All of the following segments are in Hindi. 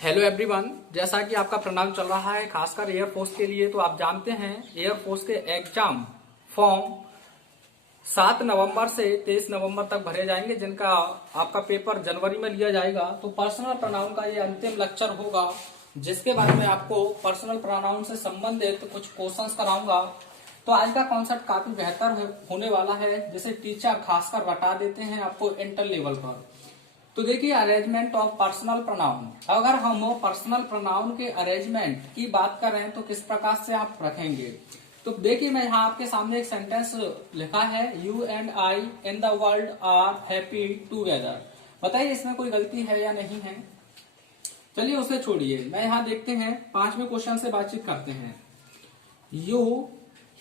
हेलो एवरीवन, जैसा कि आपका प्रोग्राम चल रहा है खासकर एयरफोर्स के लिए, तो आप जानते हैं एयरफोर्स के एग्जाम फॉर्म 7 नवंबर से 23 नवंबर तक भरे जाएंगे, जिनका आपका पेपर जनवरी में लिया जाएगा। तो पर्सनल प्रोनाउन का ये अंतिम लेक्चर होगा, जिसके बारे में आपको पर्सनल प्रोनाउन से संबंधित कुछ क्वेश्चंस कराऊंगा। तो आज का कॉन्सेप्ट काफी बेहतर होने वाला है, जिसे टीचर खासकर बता देते हैं आपको इंटर लेवल पर। तो देखिए, अरेंजमेंट ऑफ पर्सनल प्रोनाउन। अगर हम पर्सनल प्रोनाउन के अरेंजमेंट की बात करें तो किस प्रकार से आप रखेंगे, तो देखिए मैं यहाँ आपके सामने एक सेंटेंस लिखा है, you and I in the world are happy together. बताइए इसमें कोई गलती है या नहीं है। चलिए उसे छोड़िए, मैं यहाँ देखते हैं 5वें क्वेश्चन से बातचीत करते हैं। You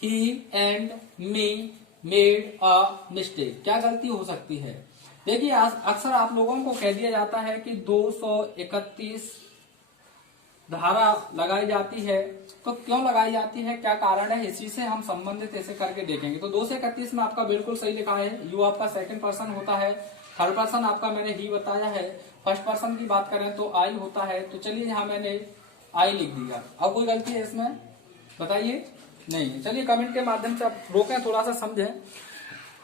he and me made a mistake. क्या गलती हो सकती है। देखिए अक्सर आप लोगों को कह दिया जाता है कि 231 धारा लगाई जाती है, तो क्यों लगाई जाती है, क्या कारण है, इसी से हम संबंधित ऐसे करके देखेंगे। तो 231 में आपका बिल्कुल सही लिखा है, यू आपका सेकंड पर्सन होता है, थर्ड पर्सन आपका मैंने ही बताया है, फर्स्ट पर्सन की बात करें तो आई होता है। तो चलिए यहाँ मैंने आई लिख दिया। अब कोई गलती है इसमें, बताइए। नहीं। चलिए कमेंट के माध्यम से आप रोकें, थोड़ा सा समझें।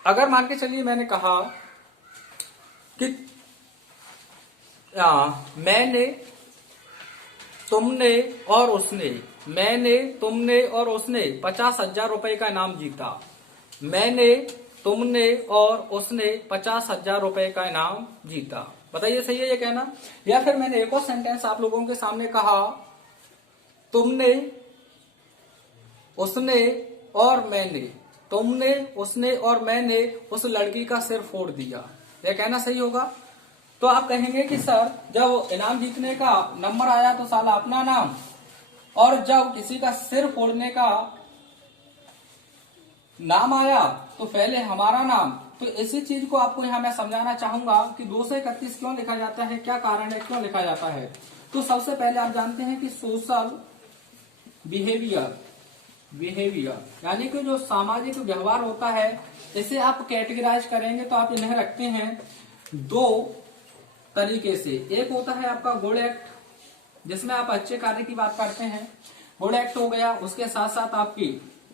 अगर मान के चलिए मैंने कहा कि मैंने, तुमने और उसने, मैंने, तुमने और उसने 50,000 रुपए का इनाम जीता। मैंने, तुमने और उसने 50,000 रुपए का इनाम जीता। बताइए सही है ये कहना। या फिर मैंने एक और सेंटेंस आप लोगों के सामने कहा, तुमने, उसने और मैंने, तुमने, उसने और मैंने उस लड़की का सिर फोड़ दिया। यह कहना सही होगा। तो आप कहेंगे कि सर जब इनाम जीतने का नंबर आया तो साला अपना नाम, और जब किसी का सिर फोड़ने का नाम आया तो पहले हमारा नाम। तो इसी चीज को आपको यहाँ मैं समझाना चाहूंगा कि 231 क्यों लिखा जाता है, क्या कारण है, क्यों लिखा जाता है। तो सबसे पहले आप जानते हैं कि सोशल बिहेवियर यानी कि जो सामाजिक व्यवहार होता है, इसे आप कैटेगराइज करेंगे तो आप इन्हें रखते हैं 2 तरीके से। एक होता है आपका गुड एक्ट, जिसमें आप अच्छे कार्य की बात करते हैं, गुड एक्ट हो गया। उसके साथ साथ आपकी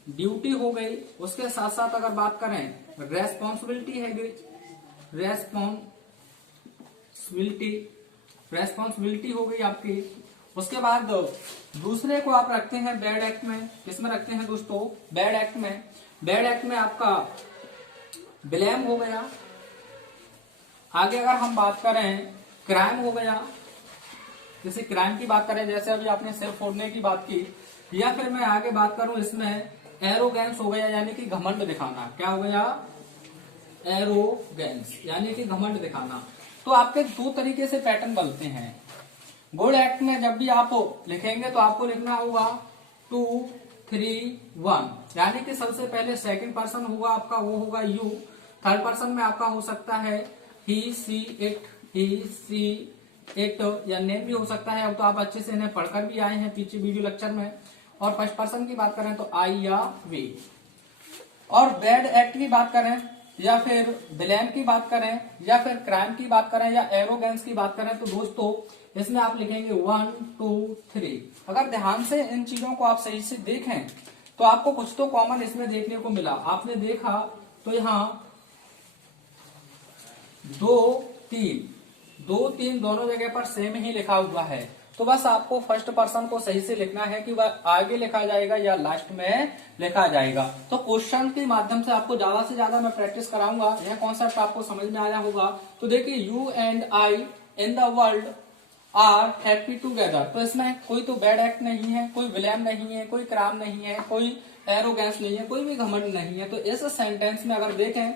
ड्यूटी हो गई। उसके साथ साथ अगर बात करें रेस्पॉन्सिबिलिटी है, रेस्पॉन्सिबिलिटी हो गई आपकी। उसके बाद दूसरे को आप रखते हैं बैड एक्ट में। किसमें रखते हैं दोस्तों, बैड एक्ट में। बैड एक्ट में आपका ब्लेम हो गया। आगे अगर हम बात करें क्राइम हो गया, जैसे क्राइम की बात करें, जैसे अभी आपने सिर फोड़ने की बात की। या फिर मैं आगे बात करूं इसमें एरोगेंस हो गया, यानी कि घमंड दिखाना। क्या हो गया, एरोगेंस यानी कि घमंड दिखाना। तो आपके 2 तरीके से पैटर्न बनते हैं। गुड एक्ट में जब भी आप लिखेंगे तो आपको लिखना होगा 2, 3, 1, यानी कि सबसे पहले सेकंड पर्सन होगा आपका, वो होगा यू। थर्ड पर्सन में आपका हो सकता है ही, सी, इट, या नेम भी हो सकता है। अब तो आप अच्छे से इन्हें पढ़कर भी आए हैं पीछे वीडियो लेक्चर में। और फर्स्ट पर्सन की बात करें तो आई या वे। और बैड एक्ट की बात करें, या फिर ब्लेम की बात करें, या फिर क्राइम की बात करें, या एरोगेंस की बात करें, तो दोस्तों इसमें आप लिखेंगे 1, 2, 3। अगर ध्यान से इन चीजों को आप सही से देखें तो आपको कुछ तो कॉमन इसमें देखने को मिला। आपने देखा तो यहाँ 2, 3 दोनों जगह पर सेम ही लिखा हुआ है। तो बस आपको फर्स्ट पर्सन को सही से लिखना है कि वह आगे लिखा जाएगा या लास्ट में लिखा जाएगा। तो क्वेश्चन के माध्यम से आपको ज्यादा से ज्यादा मैं प्रैक्टिस कराऊंगा। यह कॉन्सेप्ट आपको समझ में आया होगा। तो देखिए, you and I in the world are happy together. तो इसमें कोई तो बैड एक्ट नहीं है, कोई ब्लेम नहीं है, कोई क्राइम नहीं है, कोई एरोगेंस नहीं है, कोई भी घमंड नहीं है। तो इस सेंटेंस में अगर देखें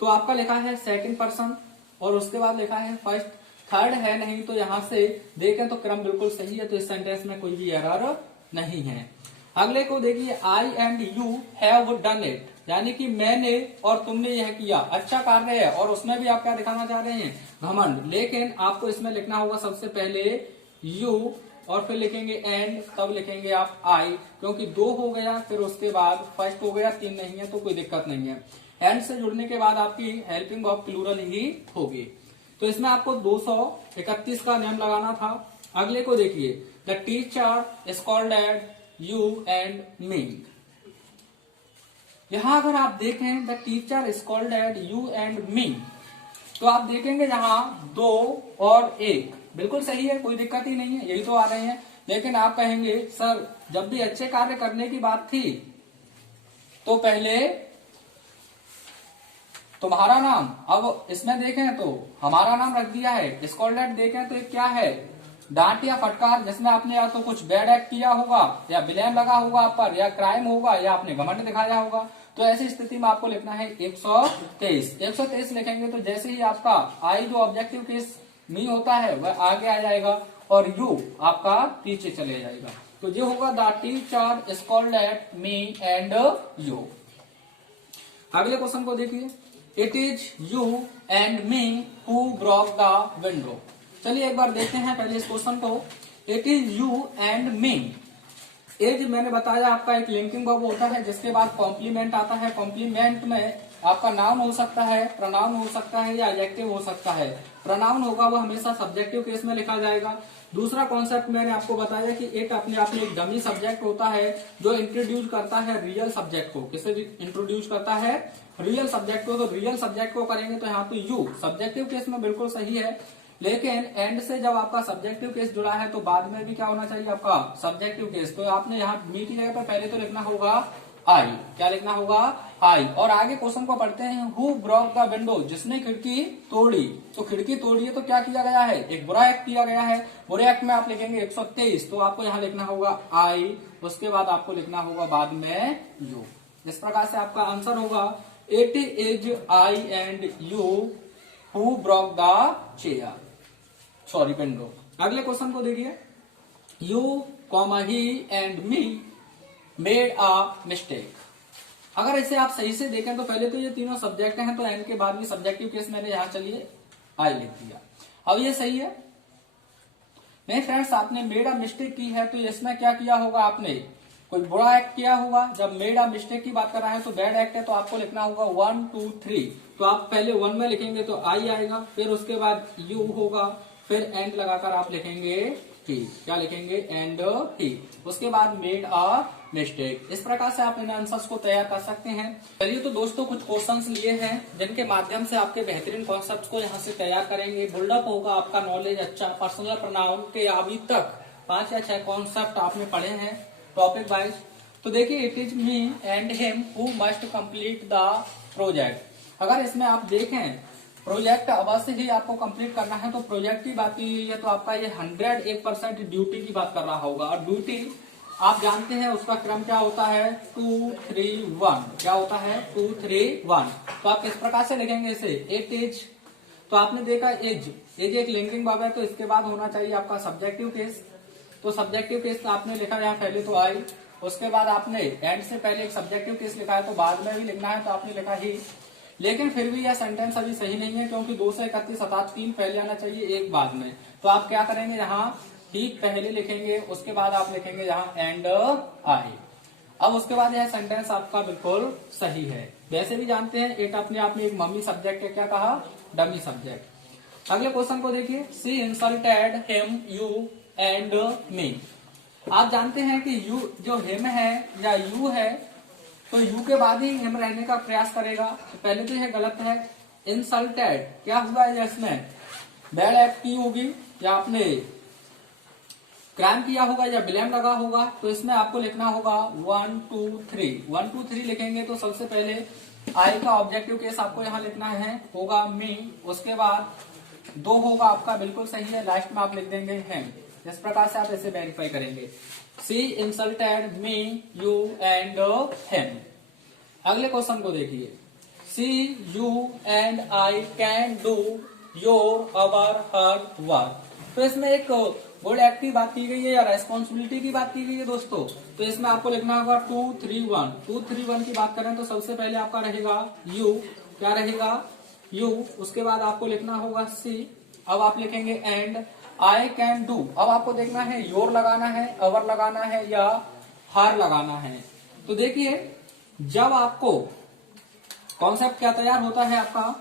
तो आपका लिखा है सेकंड पर्सन, और उसके बाद लिखा है फर्स्ट, थर्ड है नहीं। तो यहां से देखें तो क्रम बिल्कुल सही है। तो इस सेंटेंस में कोई भी एरर नहीं है। अगले को देखिए, I and you have done it, यानी कि मैंने और तुमने यह किया। अच्छा कार्य है, और उसमें भी आप क्या दिखाना चाह रहे हैं, घमंड। लेकिन आपको इसमें लिखना होगा सबसे पहले यू, और फिर लिखेंगे एंड, तब लिखेंगे आप आई, क्योंकि 2 हो गया, फिर उसके बाद फर्स्ट हो गया, 3 नहीं है तो कोई दिक्कत नहीं है। एंड से जुड़ने के बाद आपकी हेल्पिंग ऑफ प्लूरल ही होगी। तो इसमें आपको 231 का नेम लगाना था। अगले को देखिए, the teacher scold at you and me. यहां अगर आप देखें the teacher scold at you and me, तो आप देखेंगे यहां 2 और 1 बिल्कुल सही है, कोई दिक्कत ही नहीं है, यही तो आ रहे हैं। लेकिन आप कहेंगे सर जब भी अच्छे कार्य करने की बात थी तो पहले तुम्हारा नाम, अब इसमें देखें तो हमारा नाम रख दिया है। स्कॉल्ड देखें तो क्या है, डांट या फटकार, जिसमें आपने या तो कुछ बैड एक्ट किया होगा या ब्लेम लगा होगा आप पर, या क्राइम होगा, या आपने घमंड दिखाया होगा। तो ऐसी स्थिति में आपको लिखना है 123 लिखेंगे तो जैसे ही आपका आई जो ऑब्जेक्टिव केस मी होता है वह आगे आ जाएगा और यू आपका पीछे चले जाएगा। तो ये होगा the teacher scold at me and you. अगले क्वेश्चन को देखिए, it is you and me who broke the window. चलिए एक बार देखते हैं पहले इस क्वेश्चन को। It is you and me, as मैंने बताया आपका एक लिंकिंग वर्ब होता है जिसके बाद कॉम्प्लीमेंट आता है। कॉम्प्लीमेंट में आपका नाउन हो सकता है, प्रोनाउन हो सकता है या एडजेक्टिव हो सकता है। प्रोनाउन होगा वो हमेशा सब्जेक्टिव केस में लिखा जाएगा। दूसरा कॉन्सेप्ट मैंने आपको बताया कि एक अपने आप में एक डमी सब्जेक्ट होता है जो इंट्रोड्यूस करता है रियल सब्जेक्ट को। किसे इंट्रोड्यूस करता है, रियल सब्जेक्ट को। तो रियल सब्जेक्ट को करेंगे तो यहाँ पे यू सब्जेक्टिव केस में बिल्कुल सही है, लेकिन एंड से जब आपका सब्जेक्टिव केस जुड़ा है तो बाद में भी क्या होना चाहिए आपका सब्जेक्टिव केस। तो आपने यहाँ मी की जगह पर पहले तो लिखना होगा आई। क्या लिखना होगा, आई। और आगे क्वेश्चन को पढ़ते हैं, हु ब्रोक द विंडो, जिसने खिड़की तोड़ी। तो खिड़की तोड़ी है तो क्या किया गया है, एक बुरा एक्ट किया गया है। बुरे एक्ट में आप लिखेंगे 123, तो आपको यहाँ लिखना होगा आई, उसके बाद आपको लिखना होगा बाद में यू। इस प्रकार से आपका आंसर होगा it is I and you who broke the chair, sorry window. अगले क्वेश्चन को देखिए, you comma he and me made a mistake. अगर इसे आप सही से देखें तो पहले तो ये तीनों सब्जेक्ट हैं, तो एंड के बाद भी सब्जेक्टिव केस मैंने यहाँ चलिए आई लिख दिया। अब ये सही है नहीं फ्रेंड्स, आपने मेड अ मिस्टेक की है तो इसमें क्या किया होगा, आपने कोई बुरा एक्ट किया होगा। जब मेड अ मिस्टेक की बात कर रहा है तो बैड एक्ट है, तो आपको लिखना होगा 1 2 3। तो आप पहले 1 में लिखेंगे तो आई आएगा, फिर उसके बाद यू होगा, फिर एंड लगाकर आप लिखेंगे ही। क्या लिखेंगे, एंड ही। उसके बाद मेड अ मिस्टेक। इस प्रकार से आप इन आंसर्स को तैयार कर सकते हैं। चलिए तो दोस्तों कुछ क्वेश्चंस लिए हैं जिनके माध्यम से आपके बेहतरीन कॉन्सेप्ट्स को यहाँ से तैयार करेंगे। बिल्डअप होगा आपका नॉलेज अच्छा। पर्सनल प्रोनाउन के अभी तक 5 या 6 कॉन्सेप्ट आपने पढ़े हैं टॉपिक वाइज। तो देखिए, it is me and him who must complete the project. अगर इसमें आप देखें प्रोजेक्ट अवश्य ही आपको कंप्लीट करना है, तो प्रोजेक्ट की बात की है तो आपका ये 101% ड्यूटी की बात कर रहा होगा। और ड्यूटी आप जानते हैं उसका क्रम क्या होता है, 2 3 1। क्या होता है, 2 3 1। तो आप किस प्रकार से लिखेंगे इसे, इट इज। तो आपने देखा एज एक लिंकिंग वर्ब है, तो इसके बाद होना चाहिए आपका सब्जेक्टिव केस। तो सब्जेक्टिव केस आपने लिखा यहाँ पहले तो आई, उसके बाद आपने एंड से पहले एक सब्जेक्टिव केस लिखा है तो बाद में भी लिखना है तो आपने लिखा ही। लेकिन फिर भी यह सेंटेंस अभी सही नहीं है, क्योंकि 2 से 31 27 3 पहले आना चाहिए, एक बाद में। तो आप क्या करेंगे, यहाँ ठीक पहले लिखेंगे, उसके बाद आप लिखेंगे यहाँ एंड आई। अब उसके बाद यह सेंटेंस आपका बिल्कुल सही है। वैसे भी जानते हैं इट अपने आप में एक मम्मी सब्जेक्ट है, क्या कहा, डमी सब्जेक्ट। अगले क्वेश्चन को देखिए, she insulted him you and me. आप जानते हैं कि यू जो हिम है या यू है तो यू के बाद ही हिम रहने का प्रयास करेगा। तो पहले तो यह गलत है। इंसल्टेड क्या हुआ है, इसमें बैड एक्ट की होगी या आपने क्राइम किया होगा या ब्लेम लगा होगा। तो इसमें आपको लिखना होगा 1 2 3। 1 2 3 लिखेंगे तो सबसे पहले आई का ऑब्जेक्टिव केस आपको यहाँ लिखना है, होगा मी। उसके बाद 2 होगा आपका, बिल्कुल सही है। लास्ट में आप लिख देंगे हिम। इस प्रकार से आप इसे वेरीफाई करेंगे, she insulted me you and him. अगले क्वेश्चन को देखिए, she you and I can do your our her work. तो इसमें एक गुड एक्ट की बात की गई है या रेस्पॉन्सिबिलिटी की बात की गई है दोस्तों। तो इसमें आपको लिखना होगा 2 3 1। 2 3 1 की बात करें तो सबसे पहले आपका रहेगा यू। क्या रहेगा, यू। उसके बाद आपको लिखना होगा सी। अब आप लिखेंगे एंड आई कैन डू। अब आपको देखना है योर लगाना है, अवर लगाना है या हार लगाना है। तो देखिए, जब आपको कॉन्सेप्ट क्या तैयार होता है आपका,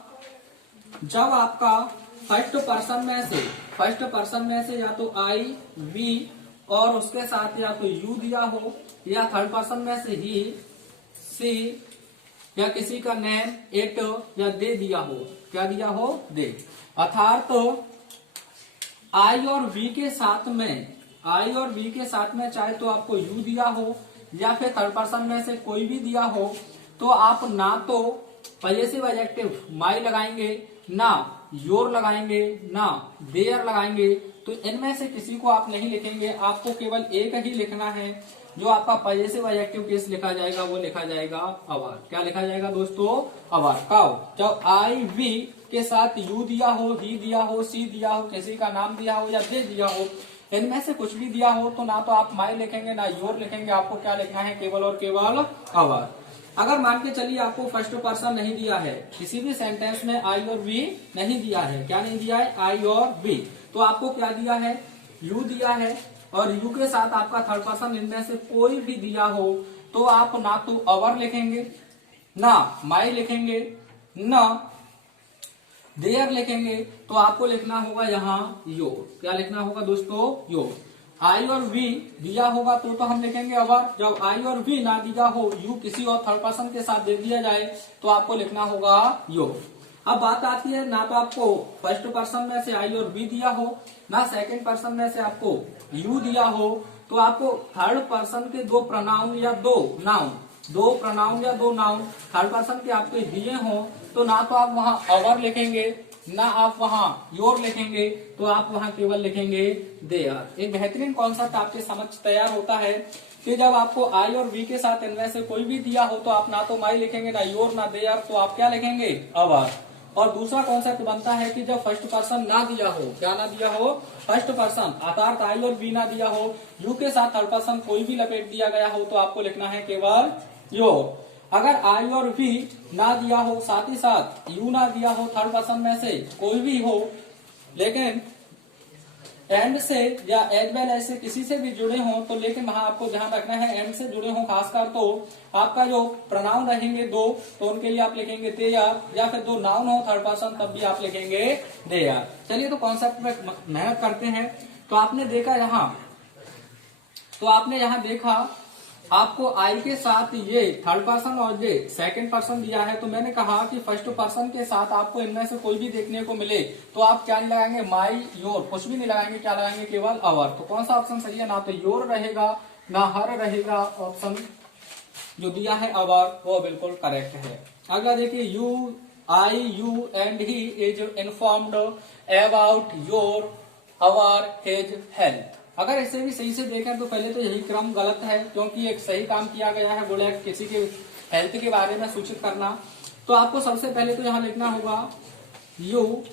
जब आपका फर्स्ट पर्सन में से या तो आई, वी और उसके साथ या तो यू दिया हो, या थर्ड पर्सन में से ही, सी, या किसी का नेम, इट या दे दिया हो। क्या दिया हो? दे। अर्थात तो आई और वी के साथ में चाहे तो आपको यू दिया हो या फिर थर्ड पर्सन में से कोई भी दिया हो, तो आप ना तो पजेसिव एडजेक्टिव माई लगाएंगे, ना योर लगाएंगे, ना देयर लगाएंगे। तो इनमें से किसी को आप नहीं लिखेंगे, आपको केवल एक ही लिखना है। जो आपका पजेसिव एडजेक्टिव केस लिखा जाएगा वो लिखा जाएगा अवर। क्या लिखा जाएगा दोस्तों? अवर। कब? जब आई, वी के साथ यू दिया हो, ही दिया हो, सी दिया हो, किसी का नाम दिया हो या दे दिया हो, इनमें से कुछ भी दिया हो, तो ना तो आप माई लिखेंगे ना योर लिखेंगे, आपको क्या लिखना है? केवल और केवल अवर। अगर मान के चलिए आपको फर्स्ट पर्सन नहीं दिया है, किसी भी सेंटेंस में आई और वी नहीं दिया है, क्या नहीं दिया है? आई और वी, तो आपको क्या दिया है? यू दिया है, और यू के साथ आपका थर्ड पर्सन इनमें से कोई भी दिया हो, तो आप ना तो अवर लिखेंगे, ना माई लिखेंगे, ना देयर लिखेंगे, तो आपको लिखना होगा यहाँ योर। क्या लिखना होगा दोस्तों? योर। आई और वी दिया होगा तो हम लिखेंगे अवर। जब आई और वी ना दिया हो, यू किसी और थर्ड पर्सन के साथ दे दिया जाए, तो आपको लिखना होगा योर। अब बात आती है, ना तो आपको फर्स्ट पर्सन में से आई और वी दिया हो, ना सेकंड पर्सन में से आपको यू दिया हो, तो आपको थर्ड पर्सन के दो प्रनाउन या दो नाउन थर्ड पर्सन के आपके दिए हो, तो ना तो आप वहां अवर लिखेंगे, ना आप वहां योर लिखेंगे, तो आप वहां केवल लिखेंगे देयर। एक बेहतरीन कॉन्सेप्ट आपके समझ तैयार होता है कि जब आपको आई और वी के साथ इनमें से कोई भी दिया हो, तो आप ना तो माई लिखेंगे, ना योर, ना देयर, तो आप क्या लिखेंगे? अवर। और दूसरा कॉन्सेप्ट बनता है कि जब फर्स्ट पर्सन ना दिया हो, क्या ना दिया हो? फर्स्ट पर्सन, अर्थात आई और वी ना दिया हो, यू के साथ थर्ड पर्सन कोई भी लपेट दिया गया हो, तो आपको लिखना है केवल योर। अगर आई और वी ना दिया हो, साथ ही साथ यू ना दिया हो, थर्ड पर्सन में से कोई भी हो, लेकिन एंड से या एज वेल एज से किसी से भी जुड़े हों, तो लेकिन वहां आपको ध्यान रखना है एंड से जुड़े हों खासकर, तो आपका जो प्रोनाउन रहेंगे दो, तो उनके लिए आप लिखेंगे देयर, या फिर दो नाउन हो थर्ड पर्सन तब भी आप लिखेंगे देयर। चलिए तो कॉन्सेप्ट में मेहनत करते हैं। तो आपने यहाँ देखा आपको आई के साथ ये थर्ड पर्सन और ये सेकंड पर्सन दिया है, तो मैंने कहा कि फर्स्ट पर्सन के साथ आपको इनमें से कोई भी देखने को मिले, तो आप क्या नहीं लगाएंगे? माई, योर, कुछ भी नहीं लगाएंगे, क्या लगाएंगे? केवल अवर। तो कौन सा ऑप्शन सही है? ना तो योर रहेगा, ना हर रहेगा, ऑप्शन जो दिया है अवर वो बिल्कुल करेक्ट है। अगला देखिए, you and he is informed about your our his health. अगर इसे भी सही से देखें तो पहले तो यही क्रम गलत है, क्योंकि एक सही काम किया गया है, बोला किसी के हेल्थ के बारे में सूचित करना। तो आपको सबसे पहले तो यहाँ लिखना होगा यू,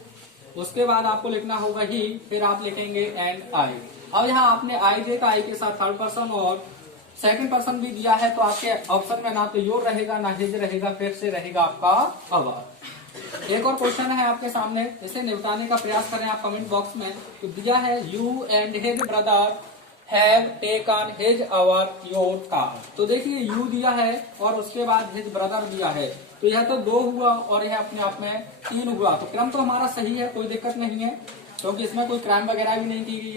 उसके बाद आपको लिखना होगा ही, फिर आप लिखेंगे एंड आई। अब यहाँ आपने आई देखा, आई के साथ थर्ड पर्सन और सेकंड पर्सन भी दिया है, तो आपके ऑप्शन में ना तो योर रहेगा, ना हिज रहेगा, फिर से रहेगा आपका अवर। एक और क्वेश्चन है आपके सामने, इसे निपटाने का प्रयास करें आप कमेंट बॉक्स में। तो दिया है you and his brother have taken his our your car. तो देखिए यू दिया है और उसके बाद हिज ब्रदर दिया है, तो यह तो दो हुआ और यह अपने आप में तीन हुआ। तो क्रम तो हमारा सही है, कोई दिक्कत नहीं है, क्योंकि इसमें कोई क्राइम वगैरह भी नहीं की गई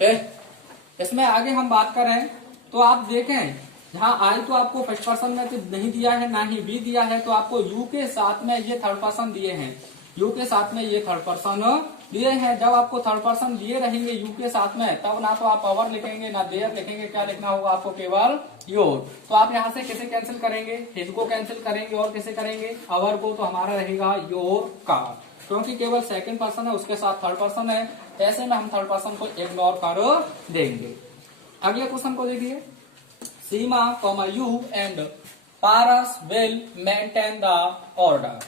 है। इसमें आगे हम बात करें तो आप देखें, जहाँ आई तो आपको फर्स्ट पर्सन में तो नहीं दिया है, ना ही बी दिया है, तो आपको यू के साथ में ये थर्ड पर्सन दिए हैं, यू के साथ में ये थर्ड पर्सन दिए हैं। जब आपको थर्ड पर्सन दिए रहेंगे यू के साथ में, तब ना तो आप अवर लिखेंगे, ना देयर लिखेंगे, क्या लिखना होगा आपको? केवल योर। तो आप यहाँ से किसे कैंसिल करेंगे? हिज को कैंसिल करेंगे और किसे करेंगे? अवर को। तो हमारा रहेगा योर कार, क्योंकि केवल सेकंड पर्सन है, उसके साथ थर्ड पर्सन है, ऐसे में हम थर्ड पर्सन को इग्नोर कर देंगे। अगले क्वेश्चन को देखिए, Seema comma you and Paras will maintain the order.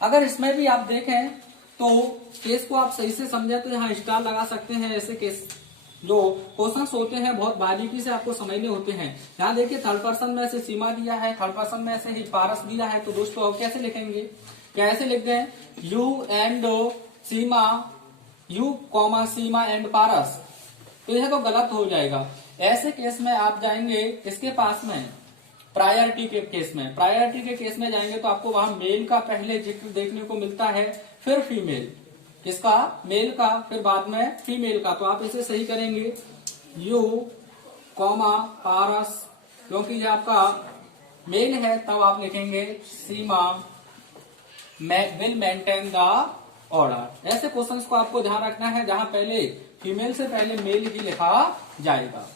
अगर इसमें भी आप देखें तो केस को आप सही से समझे तो यहाँ स्टार लगा सकते हैं। ऐसे केस जो क्वेश्चंस होते हैं बहुत बारीकी से आपको समझने होते हैं। यहाँ देखिए थर्ड पर्सन में से सीमा दिया है, थर्ड पर्सन में से ही पारस दिया है, तो दोस्तों अब कैसे लिखेंगे? कैसे लिख दें? You and Seema, you comma Seema and Paras, तो यह तो गलत हो जाएगा। ऐसे केस में आप जाएंगे इसके पास में, प्रायोरिटी के केस में, प्रायोरिटी के केस में जाएंगे तो आपको वहां मेल का पहले जिक्र देखने को मिलता है, फिर फीमेल, किसका, मेल का, फिर बाद में फीमेल का। तो आप इसे सही करेंगे यू कॉमा पारस, क्योंकि ये आपका मेल है, तब आप लिखेंगे सीमा विल मेंटेन द ऑर्डर। ऐसे क्वेश्चंस को आपको ध्यान रखना है जहां पहले फीमेल से पहले मेल ही लिखा जाएगा।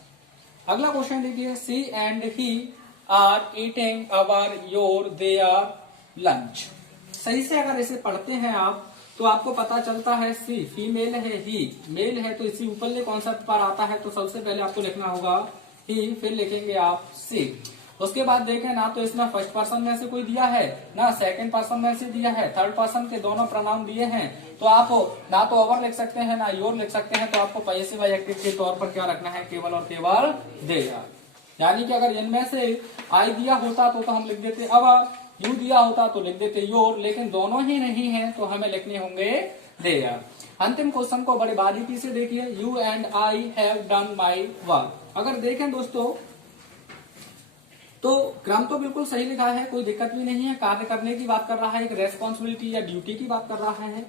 अगला क्वेश्चन देखिए, she and he are eating our your their lunch. सही से अगर इसे पढ़ते हैं आप तो आपको पता चलता है सी फीमेल है, ही मेल है, तो इसी ऊपर कॉन्सेप्ट पर आता है। तो सबसे पहले आपको लिखना होगा ही, फिर लिखेंगे आप सी। उसके बाद देखें ना तो इसमें फर्स्ट पर्सन में से कोई दिया है, ना सेकंड पर्सन में से दिया है, थर्ड पर्सन के दोनों प्रोनाउन दिए हैं। तो आप ना तो ओवर लिख सकते हैं ना योर लिख सकते हैं। तो आपको पॉसेसिव एडजेक्टिव के तौर पर क्या रखना है, केवल और केवल देयर। यानी कि अगर इनमें से आई दिया होता तो हम लिख देते अवर, यू दिया होता तो लिख देते योर, लेकिन दोनों ही नहीं है तो हमें लिखने होंगे देयर। अंतिम क्वेश्चन को बड़ी बारीकी से देखिए, you and I have done my work. अगर देखें दोस्तों तो क्रम तो बिल्कुल सही लिखा है, कोई दिक्कत भी नहीं है, कार्य करने की बात कर रहा है, एक रेस्पॉन्सिबिलिटी या ड्यूटी की बात कर रहा है।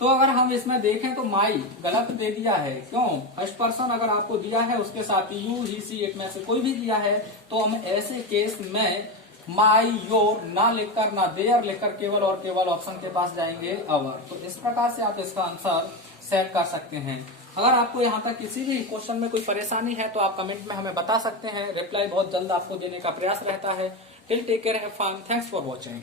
तो अगर हम इसमें देखें तो माई गलत दे दिया है, क्यों, फर्स्ट पर्सन अगर आपको दिया है उसके साथ यू ही सी एक में से कोई भी दिया है, तो हम ऐसे केस में माई योर ना लिखकर ना देयर लिखकर केवल और केवल ऑप्शन के पास जाएंगे अवर। तो इस प्रकार से आप इसका आंसर सेट कर सकते हैं। अगर आपको यहाँ तक किसी भी क्वेश्चन में कोई परेशानी है तो आप कमेंट में हमें बता सकते हैं, रिप्लाई बहुत जल्द आपको देने का प्रयास रहता है। Till take care, have fun, thanks for watching.